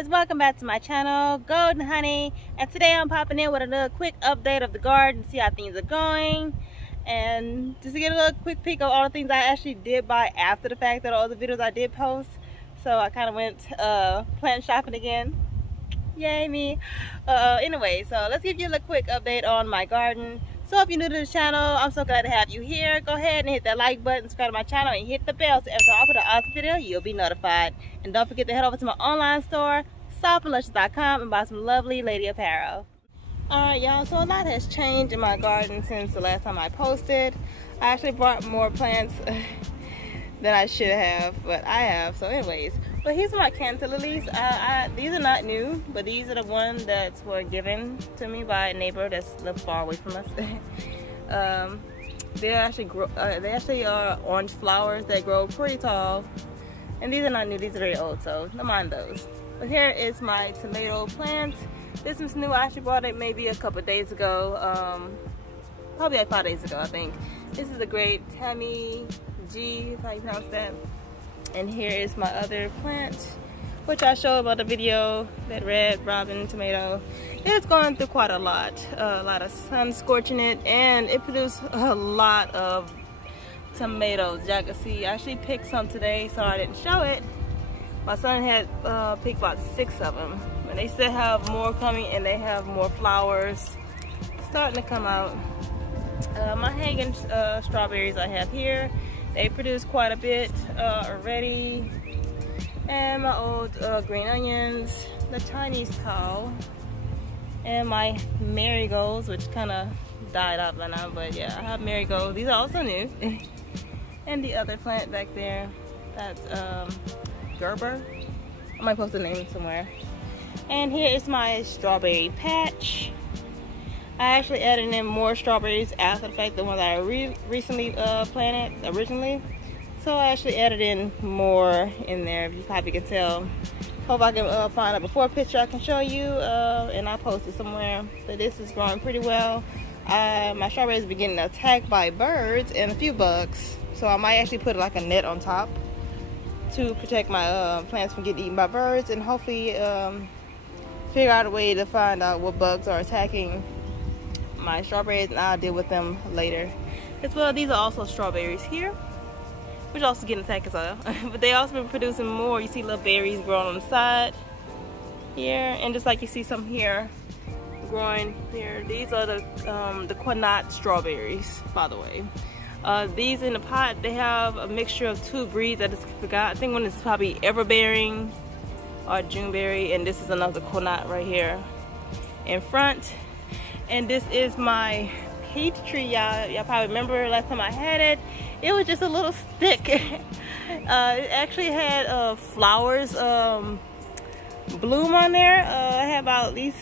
guys, welcome back to my channel, Golden Honey, and today I'm popping in with another quick update of the garden, see how things are going, and just to get a little quick peek of all the things I actually did buy after the fact that all the videos I did post. So I kind of went plant shopping again. Yay me. Anyway, so let's give you a little quick update on my garden. So if you're new to the channel, I'm so glad to have you here. Go ahead and hit that like button, subscribe to my channel, and hit the bell so every time I put an awesome video, you'll be notified. And don't forget to head over to my online store, softandluscious.com, and buy some lovely lady apparel. Alright y'all, so a lot has changed in my garden since the last time I posted. I actually bought more plants than I should have, but I have. So anyways, but here's my cancer lilies. These are not new, but these are the ones that were given to me by a neighbor that's lived far away from us. They actually are orange flowers that grow pretty tall, and these are not new, these are very old, so don't mind those. But here is my tomato plant. This one's new. I actually bought it maybe a couple days ago, probably like 5 days ago, I think. This is a great Tammy G, how you pronounce that. And here is my other plant, which I showed about the video, that red robin tomato. It's going through quite a lot of sun scorching it, and it produced a lot of tomatoes. Y'all can see, I actually picked some today, so I didn't show it. My son had picked about 6 of them, and they still have more coming, and they have more flowers starting to come out. My Hagen strawberries I have here. They produce quite a bit already. And my old green onions, the Chinese towel, and my marigolds, which kind of died out by now, but yeah, I have marigolds. These are also new. And the other plant back there, that's Gerber. I might post the name somewhere. And here is my strawberry patch. I actually added in more strawberries after the fact, the ones I recently planted originally. So I actually added in more in there, if you probably can tell. Hope I can find a before picture I can show you, and I'll post it somewhere. But this is growing pretty well. My strawberries are getting attacked by birds and a few bugs. So I might actually put like a net on top to protect my plants from getting eaten by birds, and hopefully figure out a way to find out what bugs are attacking my strawberries, and I'll deal with them later. As well, these are also strawberries here, which also getting attacked as well. But they also been producing more. You see little berries growing on the side here, and just like you see some here growing here. These are the Quinat strawberries, by the way. These in the pot, they have a mixture of 2 breeds. I just forgot. I think one is probably Everbearing or Juneberry, and this is another Quinat right here in front. And this is my peach tree. Y'all probably remember last time I had it. It was just a little stick. It actually had flowers bloom on there. I have about at least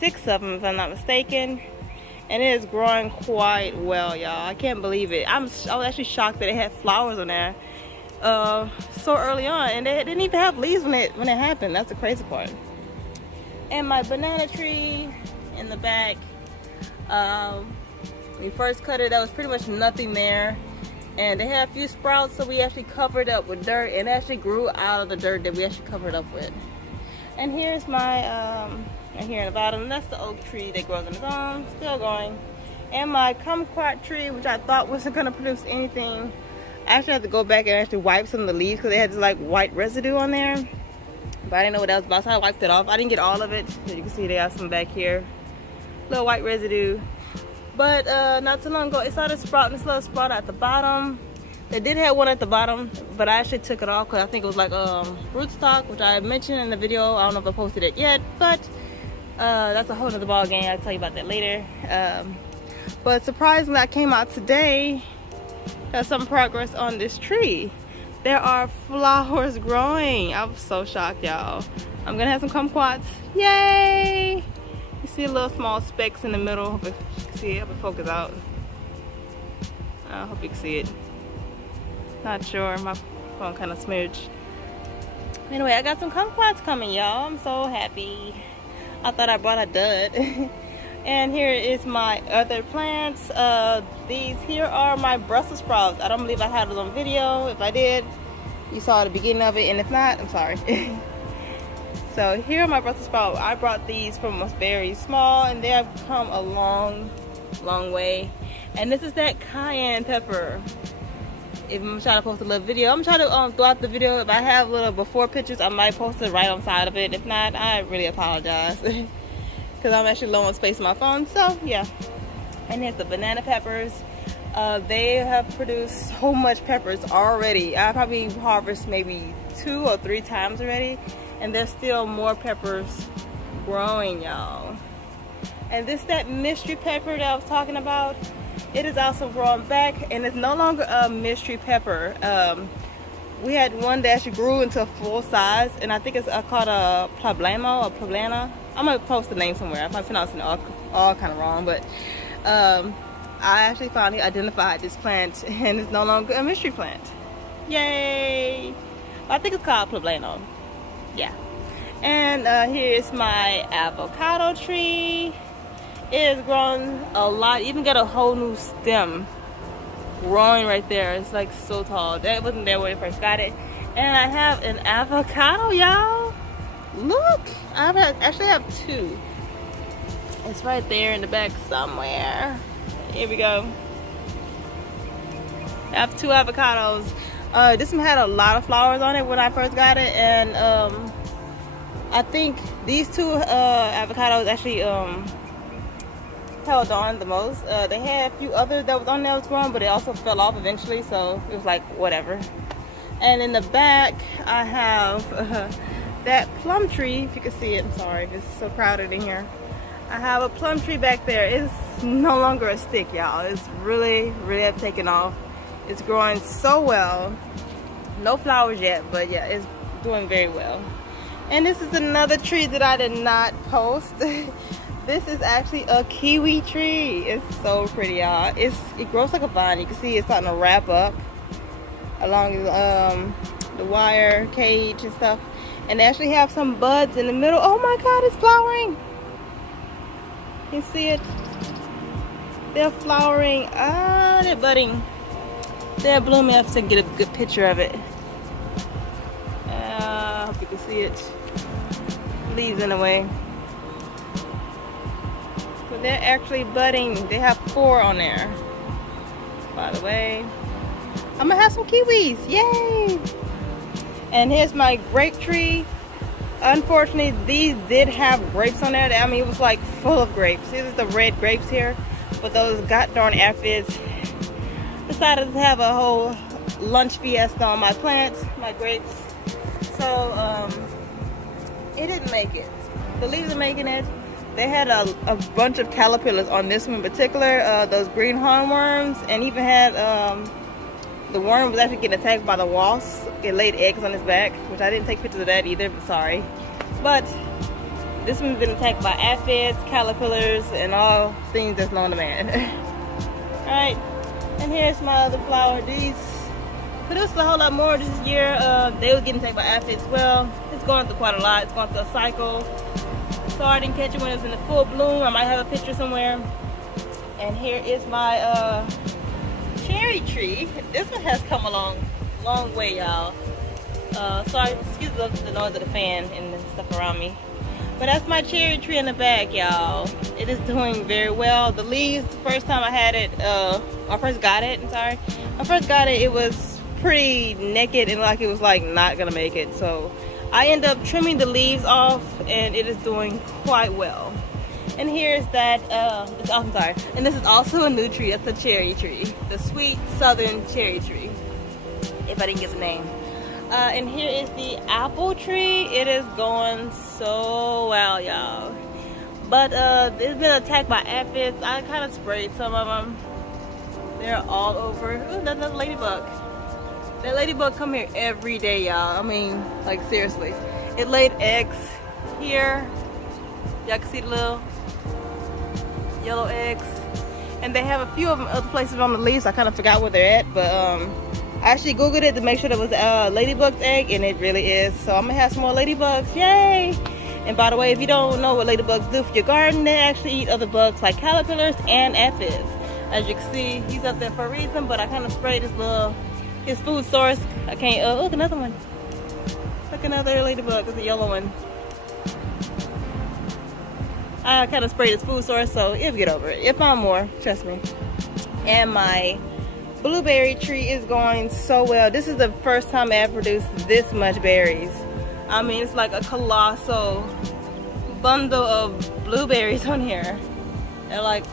6 of them, if I'm not mistaken. And it is growing quite well, y'all. I can't believe it. I was actually shocked that it had flowers on there so early on, and they didn't even have leaves when it happened. That's the crazy part. And my banana tree in the back. We first cut it, there was pretty much nothing there, and they had a few sprouts, so we actually covered up with dirt, and it actually grew out of the dirt that we actually covered up with. And here's my right here in the bottom, that's the oak tree that grows on its own, still going. And my kumquat tree, which I thought wasn't going to produce anything. I actually had to go back and actually wipe some of the leaves because they had this like white residue on there, but I didn't know what that was about, so I wiped it off. I didn't get all of it. As you can see, they have some back here, little white residue. But not too long ago, it started sprouting this little sprout at the bottom. They did have one at the bottom, but I actually took it off because I think it was like rootstock, which I mentioned in the video. I don't know if I posted it yet, but that's a whole nother ball game. I'll tell you about that later. But surprisingly, I came out today. There's some progress on this tree. There are flowers growing. I'm so shocked, y'all. I'm gonna have some kumquats. Yay! You see little small specks in the middle. Hope you can see it. Hope it focus out. I hope you can see it. Not sure. My phone kind of smudged. Anyway, I got some kumquats coming, y'all. I'm so happy. I thought I brought a dud. And here is my other plants. These here are my Brussels sprouts. I don't believe I had those on video. If I did, you saw the beginning of it, and if not, I'm sorry. So here are my Brussels sprouts. I brought these from very small, and they have come a long way. And this is that cayenne pepper. If I'm trying to post a little video, I'm trying to throughout the video, if I have little before pictures, I might post it right on side of it. If not, I really apologize because I'm actually low on space on my phone. So yeah. And here's the banana peppers. They have produced so much peppers already. I probably harvest maybe 2 or 3 times already, and there's still more peppers growing, y'all. And this that mystery pepper that I was talking about, it is also growing back, and it's no longer a mystery pepper. We had one that actually grew into full size, and I think it's called a Poblano or Poblana. I'm gonna post the name somewhere. I'm pronouncing it all kind of wrong, but I actually finally identified this plant, and it's no longer a mystery plant. Yay! I think it's called Poblano. Yeah. And here's my avocado tree. It is growing a lot. Even got a whole new stem growing right there. It's like so tall. That wasn't there when I first got it. And I have an avocado, y'all. Look, I actually have 2. It's right there in the back somewhere. Here we go. I have 2 avocados. This one had a lot of flowers on it when I first got it, and I think these 2 avocados actually held on the most. They had a few others that was on there was growing, but it also fell off eventually, so it was like whatever. And in the back I have that plum tree, if you can see it. I'm sorry, it's so crowded in here. I have a plum tree back there. It's no longer a stick, y'all. It's really have taken off. It's growing so well. No flowers yet, but yeah, it's doing very well. And this is another tree that I did not post. This is actually a kiwi tree. It's so pretty, y'all. It grows like a vine. You can see it's starting to wrap up along the wire cage and stuff. And they actually have some buds in the middle. Oh my God, it's flowering. You can see it. They're flowering. Ah, they're budding. They're blooming. I have to get a good picture of it. I hope you can see it. Leaves in the way. But they're actually budding. They have 4 on there. By the way, I'm gonna have some kiwis. Yay! And here's my grape tree. Unfortunately, these did have grapes on there. I mean, it was like full of grapes. These are the red grapes here. But those god darn aphids decided to have a whole lunch fiesta on my plants, my grapes. So it didn't make it. The leaves are making it. They had a bunch of caterpillars on this one in particular, those green hornworms, and even had the worm was actually getting attacked by the wasp. It laid eggs on its back, which I didn't take pictures of that either, but sorry. But this one's been attacked by aphids, caterpillars, and all things that's known to man. Alright, and here's my other flower. These produced a whole lot more this year. They were getting attacked by aphids as well. It's going through quite a lot. It's going through a cycle. So I didn't catch it when it was in the full bloom. I might have a picture somewhere. And here is my cherry tree. This one has come a long way, y'all. Sorry, excuse the noise of the fan and the stuff around me. But that's my cherry tree in the back, y'all. It is doing very well. The leaves, the first time I had it, I first got it, it was pretty naked and like it was like not gonna make it. So I end up trimming the leaves off, and it is doing quite well. And here's that, and this is also a new tree. That's a cherry tree, the sweet southern cherry tree, if I didn't get the name. And here is the apple tree. It is going so well, y'all. But it's been attacked by aphids. I kind of sprayed some of them. They're all over. Ooh, that's another ladybug. That ladybug come here every day, y'all. I mean, like seriously. It laid eggs here. Y'all can see the little yellow eggs. And they have a few of them other places on the leaves. I kind of forgot where they're at, but I actually googled it to make sure it was a ladybug's egg, and it really is. So I'm gonna have some more ladybugs. Yay! And by the way, if you don't know what ladybugs do for your garden, they actually eat other bugs like caterpillars and aphids. As you can see, he's up there for a reason, but I kind of sprayed his food source. I can't, look, another one. Look, another ladybug. It's a yellow one. I kind of sprayed this food source, so it'll get over it. If not more, trust me. And my blueberry tree is going so well. This is the first time I ever produced this much berries. I mean, it's like a colossal bundle of blueberries on here. They're like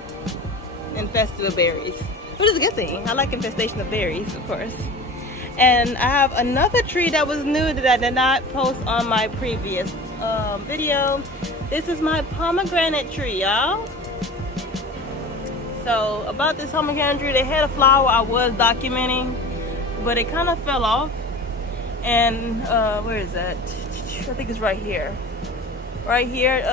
infested with berries, which is a good thing. I like infestation of berries, of course. And I have another tree that was new that I did not post on my previous video. This is my pomegranate tree, y'all. So about this pomegranate tree, they had a flower I was documenting, but it kind of fell off. And where is that? I think it's right here. Right here,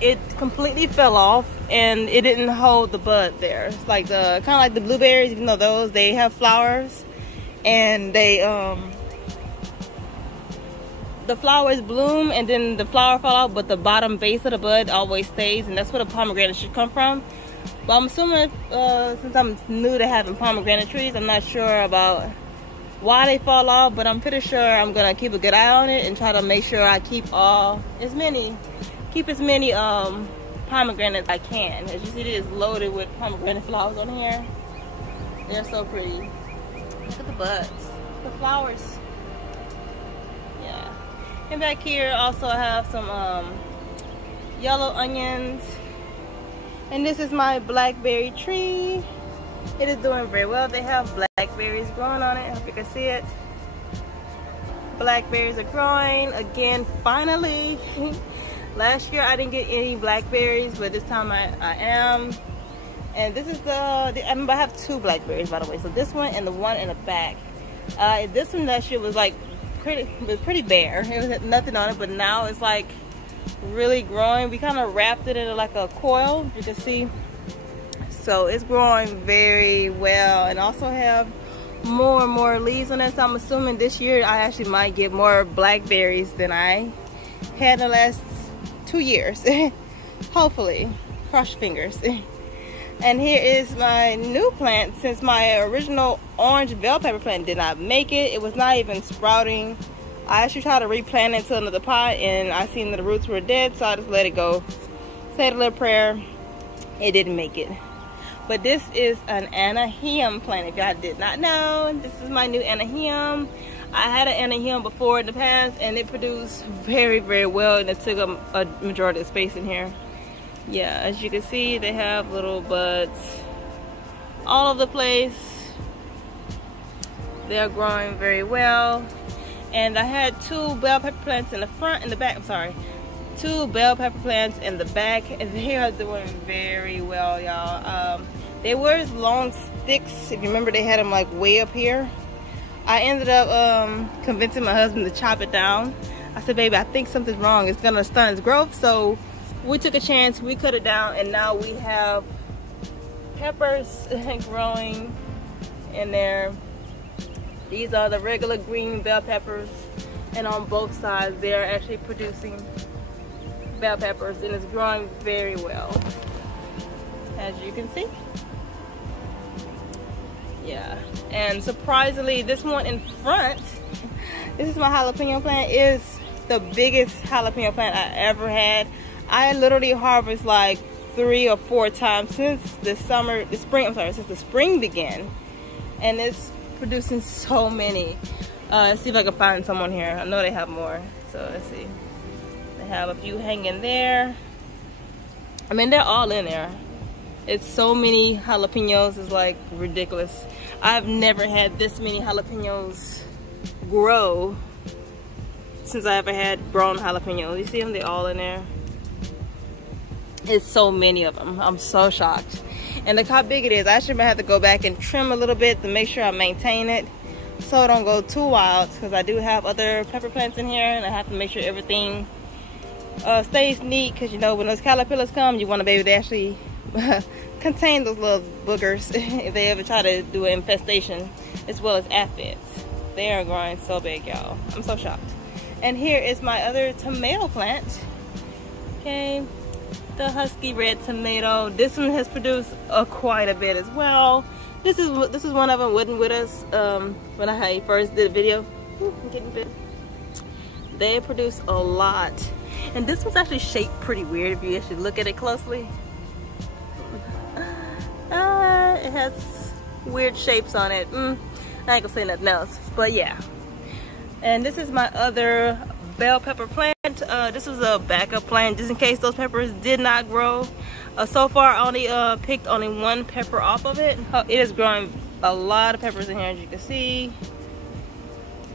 it completely fell off and it didn't hold the bud there. It's like the kind of like the blueberries, even though those they have flowers, and they the flowers bloom and then the flower fall out, but the bottom base of the bud always stays, and that's where the pomegranate should come from. But I'm assuming since I'm new to having pomegranate trees, I'm not sure about why they fall off, but I'm pretty sure I'm gonna keep a good eye on it and try to make sure I keep as many pomegranates as I can. As you see, it is loaded with pomegranate flowers on here. They're so pretty. Look at the buds, the flowers. Yeah. And back here also I have some yellow onions. And this is my blackberry tree. It is doing very well. They have blackberries growing on it. I hope you can see it. Blackberries are growing again, finally. Last year I didn't get any blackberries, but this time I am. And this is I have two blackberries, by the way. So this one and the one in the back. This one last year was like pretty bare. It was nothing on it, but now it's like really growing. We kind of wrapped it in like a coil, you can see. So it's growing very well, and also have more and more leaves on it. So I'm assuming this year I actually might get more blackberries than I had the last 2 years. Hopefully, cross your fingers. And here is my new plant. Since my original orange bell pepper plant did not make it, it was not even sprouting. I actually tried to replant it to another pot, and I seen that the roots were dead, so I just let it go. Said a little prayer. It didn't make it. But this is an anaheim plant, if y'all did not know. This is my new anaheim. I had an anaheim before in the past, and it produced very, very well, and it took a majority of space in here. Yeah, as you can see, they have little buds all over the place. They're growing very well. And I had two bell pepper plants in the front and the back. I'm sorry. Two bell pepper plants in the back, and they are doing very well, y'all. They were long sticks. If you remember, they had them like way up here. I ended up convincing my husband to chop it down. I said, baby, I think something's wrong. It's gonna stunt its growth. So we took a chance, we cut it down, and now we have peppers growing in there. These are the regular green bell peppers, and on both sides they're actually producing bell peppers, and it's growing very well, as you can see. Yeah, and surprisingly, this one in front, this is my jalapeno plant, is the biggest jalapeno plant I ever had. I literally harvest like 3 or 4 times since the spring began, and it's producing so many. Let's see if I can find someone here. I know they have more, so let's see. They have a few hanging there. I mean, they're all in there. It's so many jalapenos, it's like ridiculous. I've never had this many jalapenos grow since I ever had grown jalapenos. You see them? They're all in there. It's so many of them. I'm so shocked. And look how big it is. I actually might have to go back and trim a little bit to make sure I maintain it so it don't go too wild, because I do have other pepper plants in here, and I have to make sure everything stays neat, because you know when those caterpillars come, you want to be able to actually contain those little boogers if they ever try to do an infestation, as well as aphids. They are growing so big, y'all. I'm so shocked. And here is my other tomato plant. Okay, the husky red tomato. This one has produced quite a bit as well. This is one of them wasn't with us when I first did a video. Ooh, I'm getting bit. They produce a lot. And this one's actually shaped pretty weird if you actually look at it closely. It has weird shapes on it. I ain't gonna say nothing else, but yeah. And this is my other bell pepper plant. This was a backup plant just in case those peppers did not grow. So far I only picked only one pepper off of it. It is growing a lot of peppers in here, as you can see.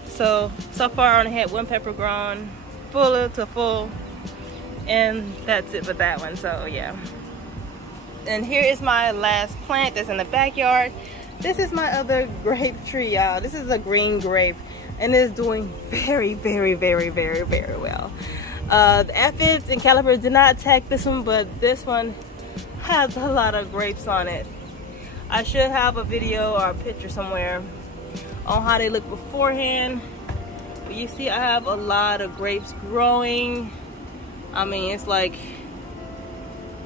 So far I only had one pepper grown full to full, and that's it for that one. So yeah. And here is my last plant that's in the backyard. This is my other grape tree, y'all. This is a green grape, and it is doing very, very, very, very, very well. The aphids and calipers did not attack this one, but this one has a lot of grapes on it. I should have a video or a picture somewhere on how they look beforehand. But you see I have a lot of grapes growing. I mean, it's like,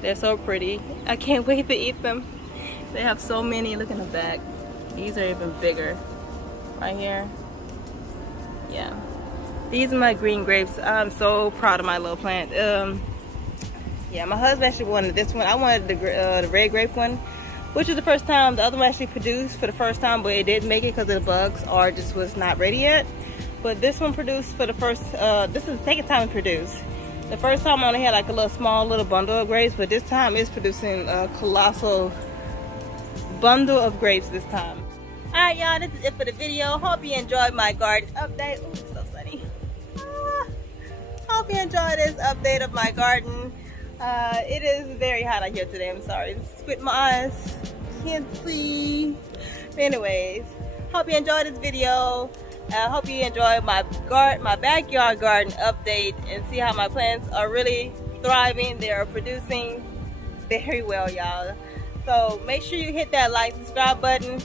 they're so pretty. I can't wait to eat them. They have so many. Look in the back. These are even bigger. Right here. Yeah. These are my green grapes. I'm so proud of my little plant. Yeah, my husband actually wanted this one. I wanted the red grape one, which is the first time. The other one actually produced for the first time, but it didn't make it because of the bugs or just was not ready yet. But this one produced for the first, this is the second time it produced. The first time I only had like a small little bundle of grapes, but this time it's producing a colossal bundle of grapes this time. Alright y'all, this is it for the video. Hope you enjoyed my garden update. Ooh, it's so sunny. Hope you enjoyed this update of my garden. It is very hot out here today. I'm sorry. Squint my eyes. Can't see. Anyways, hope you enjoyed this video. I hope you enjoyed my backyard garden update and see how my plants are really thriving. They are producing very well, y'all. So make sure you hit that like, subscribe button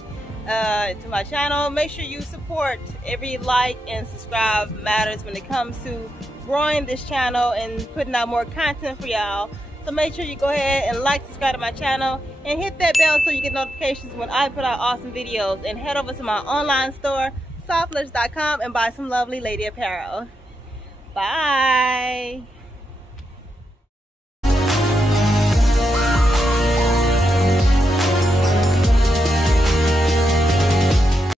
to my channel. Make sure you support. Every like and subscribe matters when it comes to growing this channel and putting out more content for y'all. So make sure you go ahead and like, subscribe to my channel, and hit that bell so you get notifications when I put out awesome videos. And head over to my online store, softlush.com, and buy some lovely lady apparel. Bye.